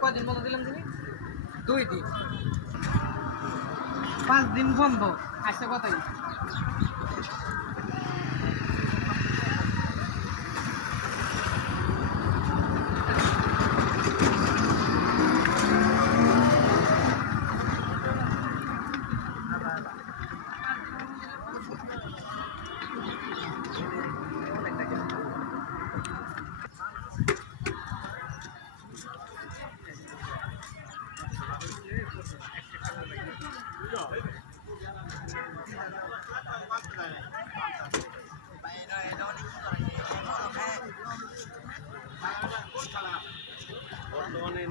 কদিন বন্ধ দিলাম তুমি? দুই দিন। পাঁচ দিন বন্ধ। আসছে কথাই। বর্তমানে